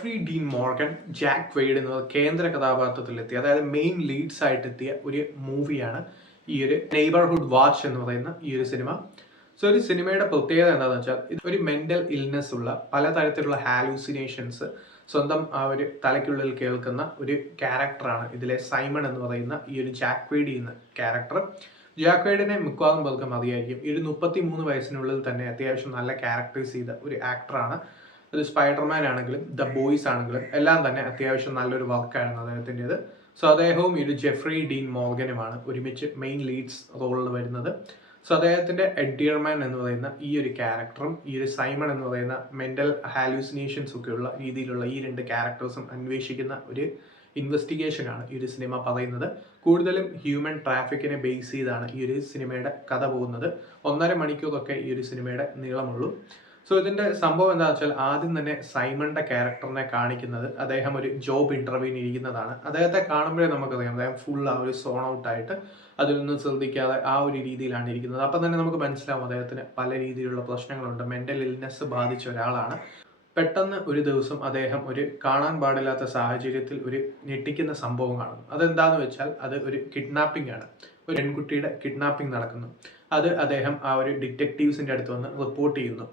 Jeffrey Dean Morgan Jack Wade എന്നത് കേന്ദ്ര കഥാപാത്രത്തിലെത്തിയ അതായത് മെയിൻ ലീഡ്സ് ആയിട്ട് എത്തിയ ഒരു മൂവിയാണ് ഈ ഒരു നെയ്ബർഹുഡ് വാച്ച് എന്ന് പറയുന്ന ഈ ഒരു സിനിമ സോ ഒരു സിനിമയുടെ പ്രത്യേകത എന്താണെന്ന് വെച്ചാൽ ഇത് ഒരു മെന്റൽ ഇൽനെസ് ഉള്ള പലതരത്തിലുള്ള ഹാലൂസിനേഷൻസ് സ്വന്തം ആ ഒരു തലയ്ക്കുള്ളിൽ കേൾക്കുന്ന ഒരു ക്യാരക്ടറാണ് ഇതിലെ സൈമൺ എന്ന് പറയുന്ന ഈ ഒരു ജാക്ക് വെയ്ഡ് എന്ന ക്യാരക്ടർ ജാക്ക് വെയ്ഡിനെ മിക്കവാറും പേർക്ക് മതിയായിരിക്കും ഒരു മുപ്പത്തി മൂന്ന് വയസ്സിനുള്ളിൽ തന്നെ അത്യാവശ്യം നല്ല ക്യാരക്ടേഴ്സ് ചെയ്ത ഒരു ആക്ടറാണ് അത് സ്പൈഡർമാൻ ആണെങ്കിലും ദ ബോയ്സ് ആണെങ്കിലും എല്ലാം തന്നെ അത്യാവശ്യം നല്ലൊരു വർക്കായിരുന്നു അദ്ദേഹത്തിന്റെത്. സോ അദ്ദേഹവും ഒരു ജെഫ്രി ഡീൻ മോർഗനുമാണ് ഒരുമിച്ച് മെയിൻ ലീഡ്സ് റോളിൽ വരുന്നത്. സോ അദ്ദേഹത്തിന്റെ എഡിയർമാൻ എന്ന് പറയുന്ന ഈ ഒരു ക്യാരക്ടറും ഈ ഒരു സൈമൺ എന്ന് പറയുന്ന മെന്റൽ ഹാലൂസിനേഷൻസ് ഒക്കെയുള്ള രീതിയിലുള്ള ഈ രണ്ട് ക്യാരക്ടേഴ്സും അന്വേഷിക്കുന്ന ഒരു ഇൻവെസ്റ്റിഗേഷൻ ആണ് ഈ ഒരു സിനിമ പറയുന്നത്. കൂടുതലും ഹ്യൂമൻ ട്രാഫിക്കിനെ ബേസ് ചെയ്താണ് ഈ ഒരു സിനിമയുടെ കഥ പോകുന്നത്. ഒന്നര മണിക്കൂറൊക്കെ ഈ ഒരു സിനിമയുടെ നീളമുള്ളൂ. സോ ഇതിന്റെ സംഭവം എന്താ വെച്ചാൽ ആദ്യം തന്നെ സൈമണിന്റെ ക്യാരക്ടറിനെ കാണിക്കുന്നത് അദ്ദേഹം ഒരു ജോബ് ഇന്റർവ്യൂവിന് ഇരിക്കുന്നതാണ്. അദ്ദേഹത്തെ കാണുമ്പോഴേ നമുക്കറിയാം അദ്ദേഹം ഫുൾ ആ ഒരു സോൺ ഔട്ട് ആയിട്ട് അതിലൊന്നും ശ്രദ്ധിക്കാതെ ആ ഒരു രീതിയിലാണ് ഇരിക്കുന്നത്. അപ്പം തന്നെ നമുക്ക് മനസ്സിലാവും അദ്ദേഹത്തിന് പല രീതിയിലുള്ള പ്രശ്നങ്ങളുണ്ട്. മെന്റൽ ഇൽനെസ് ബാധിച്ച ഒരാളാണ്. പെട്ടെന്ന് ഒരു ദിവസം അദ്ദേഹം ഒരു കാണാൻ പാടില്ലാത്ത സാഹചര്യത്തിൽ ഒരു ഞെട്ടിക്കുന്ന സംഭവം കാണുന്നു. അതെന്താന്ന് വെച്ചാൽ അത് ഒരു കിഡ്നാപ്പിംഗ് ആണ്. ഒരു പെൺകുട്ടിയുടെ കിഡ്നാപ്പിംഗ് നടക്കുന്നു. അത് അദ്ദേഹം ആ ഒരു ഡിറ്റക്റ്റീവ്സിന്റെ അടുത്ത് വന്ന് റിപ്പോർട്ട് ചെയ്യുന്നു.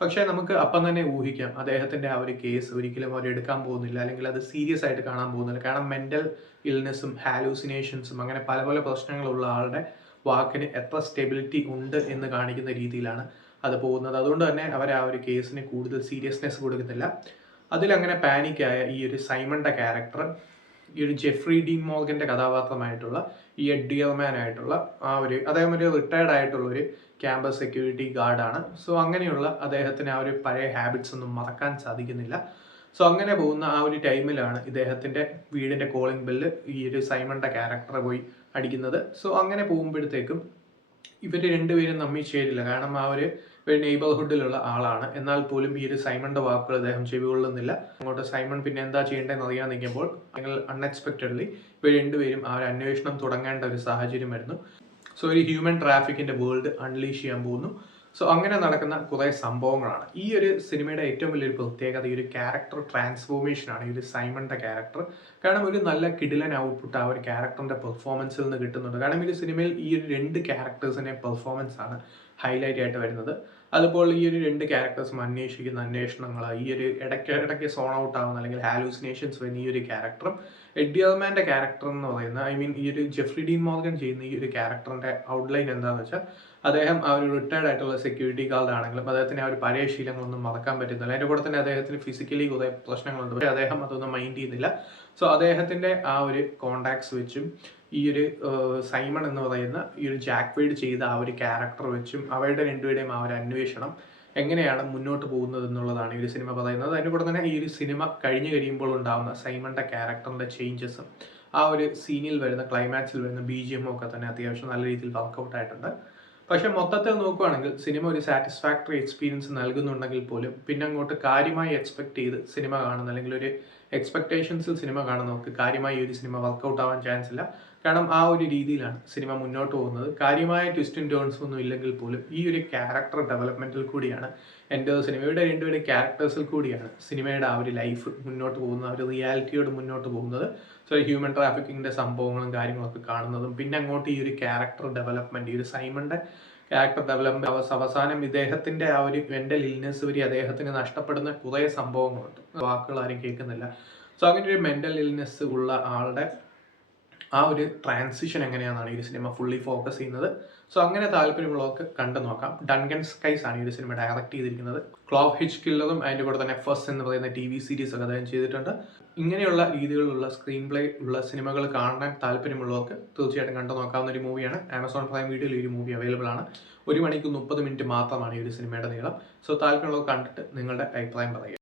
പക്ഷേ നമുക്ക് അപ്പം തന്നെ ഊഹിക്കാം. അദ്ദേഹത്തിന്റെ ആ ഒരു കേസ് ഒരിക്കലും അവർ എടുക്കാൻ പോകുന്നില്ല. അല്ലെങ്കിൽ അത് സീരിയസ് ആയിട്ട് കാണാൻ പോകുന്നില്ല. കാരണം മെന്റൽ ഇൽനെസ്സും ഹാലൂസിനേഷൻസും അങ്ങനെ പല പല പ്രശ്നങ്ങളുള്ള ആളുടെ വാക്കിന് എത്ര സ്റ്റെബിലിറ്റി ഉണ്ട് എന്ന് കാണിക്കുന്ന രീതിയിലാണ് അത് പോകുന്നത്. അതുകൊണ്ട് തന്നെ അവർ ആ ഒരു കേസിന് കൂടുതൽ സീരിയസ്നെസ് കൊടുക്കുന്നില്ല. അതിലങ്ങനെ പാനിക്കായ ഈ ഒരു സൈമണിന്റെ ക്യാരക്ടർ ഈ ഒരു ജെഫ്രി ഡി മോർഗന്റെ കഥാപാത്രമായിട്ടുള്ള ഈ എഡിയർമാൻ ആയിട്ടുള്ള ആ ഒരു അദ്ദേഹം ഒരു റിട്ടയർഡ് ആയിട്ടുള്ള ഒരു ക്യാമ്പസ് സെക്യൂരിറ്റി ഗാർഡാണ്. സോ അങ്ങനെയുള്ള അദ്ദേഹത്തിന് ആ ഒരു പഴയ ഹാബിറ്റ്സ് ഒന്നും മറക്കാൻ സാധിക്കുന്നില്ല. സോ അങ്ങനെ പോകുന്ന ആ ഒരു ടൈമിലാണ് ഇദ്ദേഹത്തിന്റെ വീടിന്റെ കോളിംഗ് ബെല്ല് ഈ ഒരു സൈമണിന്റെ ക്യാരക്ടർ പോയി അടിക്കുന്നത്. സോ അങ്ങനെ പോകുമ്പോഴത്തേക്കും ഇവർ രണ്ടുപേരും നമ്മി ചേരില്ല. കാരണം ആ ഒരു ഒരു നെയ്ബർഹുഡിലുള്ള ആളാണ്. എന്നാൽ പോലും ഈ ഒരു സൈമണിന്റെ വാക്കുകൾ അദ്ദേഹം ചെവികൊള്ളുന്നില്ല അങ്ങോട്ട് സൈമൺ പിന്നെ എന്താ ചെയ്യേണ്ടതെന്ന് അറിയാൻ നിൽക്കുമ്പോൾ നിങ്ങൾ അൺഎക്സ്പെക്റ്റഡ്ലി ഇവർ രണ്ടുപേരും ആ ഒരു അന്വേഷണം തുടങ്ങേണ്ട ഒരു സാഹചര്യം വരുന്നു സോ ഒരു ഹ്യൂമൻ ട്രാഫിക്കിന്റെ വേൾഡ് അൺലീഷ് ചെയ്യാൻ പോകുന്നു. സോ അങ്ങനെ നടക്കുന്ന കുറേ സംഭവങ്ങളാണ്. ഈ ഒരു സിനിമയുടെ ഏറ്റവും വലിയൊരു പ്രത്യേകത ഈ ഒരു ക്യാരക്ടർ ട്രാൻസ്ഫോർമേഷൻ ആണ്. ഈ ഒരു സൈമണിന്റെ ക്യാരക്ടർ കാരണം ഒരു നല്ല കിടിലൻ ഔട്ട്പുട്ട് ആ ഒരു ക്യാരക്ടറിന്റെ പെർഫോമൻസിൽ നിന്ന് കിട്ടുന്നുണ്ട്. കാരണം ഈ ഒരു സിനിമയിൽ ഈ ഒരു രണ്ട് ക്യാരക്ടേഴ്സിന്റെ പെർഫോമൻസ് ആണ് ഹൈലൈറ്റ് ആയിട്ട് വരുന്നത്. അതുപോലെ ഈ ഒരു രണ്ട് ക്യാരക്ടേഴ്സും അന്വേഷിക്കുന്ന അന്വേഷണങ്ങൾ ഈ ഒരു ഇടയ്ക്ക് ഇടയ്ക്ക് സോൺ ഔട്ട് ആവുന്ന അല്ലെങ്കിൽ ഹാലൂസിനേഷൻസ് വരുന്ന ഈ ഒരു ക്യാരക്ടറും എഡിയർമാന്റെ ക്യാരക്ടർ എന്ന് പറയുന്ന ഐ മീൻ ഈ ഒരു ജെഫ്രി ഡീൻ മോർഗൻ ചെയ്യുന്ന ഈ ഒരു ക്യാരക്ടറിന്റെ ഔട്ട്ലൈൻ എന്താണെന്ന് വെച്ചാൽ അദ്ദേഹം ആ ഒരു റിട്ടയർഡ് ആയിട്ടുള്ള സെക്യൂരിറ്റി ഗാർഡ് ആണെങ്കിലും അദ്ദേഹത്തിന് ആ ഒരു പഴയ ശീലങ്ങളൊന്നും മറക്കാൻ പറ്റുന്നില്ല. അതിന്റെ കൂടെ തന്നെ അദ്ദേഹത്തിന് ഫിസിക്കലി കുറേ പ്രശ്നങ്ങളുണ്ട്. പക്ഷേ അദ്ദേഹം അതൊന്നും മൈൻഡ് ചെയ്യുന്നില്ല. സോ അദ്ദേഹത്തിന്റെ ആ ഒരു കോണ്ടാക്ട്സ് വെച്ചും ഈ ഒരു സൈമൺ എന്ന് പറയുന്ന ഈ ഒരു ജാക്വേഡ് ചെയ്ത ആ ഒരു ക്യാരക്ടർ വെച്ചും അവരുടെ രണ്ടുപേരുടെയും ആ ഒരു അന്വേഷണം എങ്ങനെയാണ് മുന്നോട്ട് പോകുന്നത് എന്നുള്ളതാണ് ഈ ഒരു സിനിമ പറയുന്നത്. അതിന്റെ കൂടെ തന്നെ ഈ ഒരു സിനിമ കഴിഞ്ഞു കഴിയുമ്പോൾ ഉണ്ടാകുന്ന സൈമണിന്റെ ക്യാരക്ടറിന്റെ ചേഞ്ചസും ആ ഒരു സീനിൽ വരുന്ന ക്ലൈമാക്സിൽ വരുന്ന ബി ജി ഒക്കെ തന്നെ അത്യാവശ്യം നല്ല രീതിയിൽ വർക്കൗട്ട് ആയിട്ടുണ്ട്. പക്ഷെ മൊത്തത്തിൽ നോക്കുകയാണെങ്കിൽ സിനിമ ഒരു സാറ്റിസ്ഫാക്ടറി എക്സ്പീരിയൻസ് നൽകുന്നുണ്ടെങ്കിൽ പോലും പിന്നെ അങ്ങോട്ട് കാര്യമായി എക്സ്പെക്ട് ചെയ്ത് സിനിമ കാണുന്ന അല്ലെങ്കിൽ ഒരു എക്സ്പെക്ടേഷൻസിൽ സിനിമ കാണുന്നവർക്ക് കാര്യമായി ഒരു സിനിമ വർക്കൗട്ട് ആവാൻ ചാൻസ് ഇല്ല. കാരണം ആ ഒരു രീതിയിലാണ് സിനിമ മുന്നോട്ട് പോകുന്നത്. കാര്യമായ ട്വിസ്റ്റും ടേൺസും ഒന്നും ഇല്ലെങ്കിൽ പോലും ഈ ഒരു ക്യാരക്ടർ ഡെവലപ്മെന്റിൽ കൂടിയാണ് എന്റെ സിനിമയുടെ രണ്ടുപേരുടെ ക്യാരക്ടേഴ്സിൽ കൂടിയാണ് സിനിമയുടെ ആ ഒരു ലൈഫ് മുന്നോട്ട് പോകുന്നത് ആ ഒരു റിയാലിറ്റിയോട് മുന്നോട്ട് പോകുന്നത്. സോ ഹ്യൂമൻ ട്രാഫിക്കിങ്ങിന്റെ സംഭവങ്ങളും കാര്യങ്ങളൊക്കെ കാണുന്നതും പിന്നെ അങ്ങോട്ട് ഈ ഒരു ക്യാരക്ടർ ഡെവലപ്മെന്റ് ഈ ഒരു സൈമന്റെ ക്യാരക്ടർ ഡെവലപ്മെന്റ് അവസാനം ഇദ്ദേഹത്തിന്റെ ആ ഒരു മെന്റൽ ഇൽനെസ് വഴി അദ്ദേഹത്തിന് നഷ്ടപ്പെടുന്ന കുറേ സംഭവങ്ങളുണ്ട്. വാക്കുകൾ ആരും കേൾക്കുന്നില്ല. സോ അങ്ങനെ ഒരു മെന്റൽ ഇൽനെസ് ഉള്ള ആളുടെ ആ ഒരു ട്രാൻസിഷൻ എങ്ങനെയാണെന്നാണ് ഈ ഒരു സിനിമ ഫുള്ളി ഫോക്കസ് ചെയ്യുന്നത്. സോ അങ്ങനെ താല്പര്യമുള്ളവർക്ക് കണ്ടു നോക്കാം. ഡൺഗൻ സ്കൈസ് ആണ് ഈ ഒരു സിനിമ ഡയറക്റ്റ് ചെയ്തിരിക്കുന്നത്. ക്ലോവ് ഹിച്ച് കില്ലറും അതിന്റെ കൂടെ തന്നെ ഫസ്റ്റ് എന്ന് പറയുന്ന ടി വി സീരീസ് ഒക്കെ അദ്ദേഹം ചെയ്തിട്ടുണ്ട്. ഇങ്ങനെയുള്ള രീതിയിലുള്ള സ്ക്രീൻ പ്ലേ ഉള്ള സിനിമകൾ കാണാൻ താല്പര്യമുള്ളവർക്ക് തീർച്ചയായിട്ടും കണ്ടു നോക്കാവുന്ന ഒരു മൂവിയാണ് ആമസോൺ പ്രൈം വീഡിയോയിൽ ഈ ഒരു മൂവി അവൈലബിൾ ആണ്. ഒരു മണിക്കൂർ മുപ്പത് മിനിറ്റ് മാത്രമാണ് ഈ ഒരു സിനിമയുടെ നീളം. സോ താല്പര്യമുള്ളവർ കണ്ടിട്ട് നിങ്ങളുടെ അഭിപ്രായം പറയുക.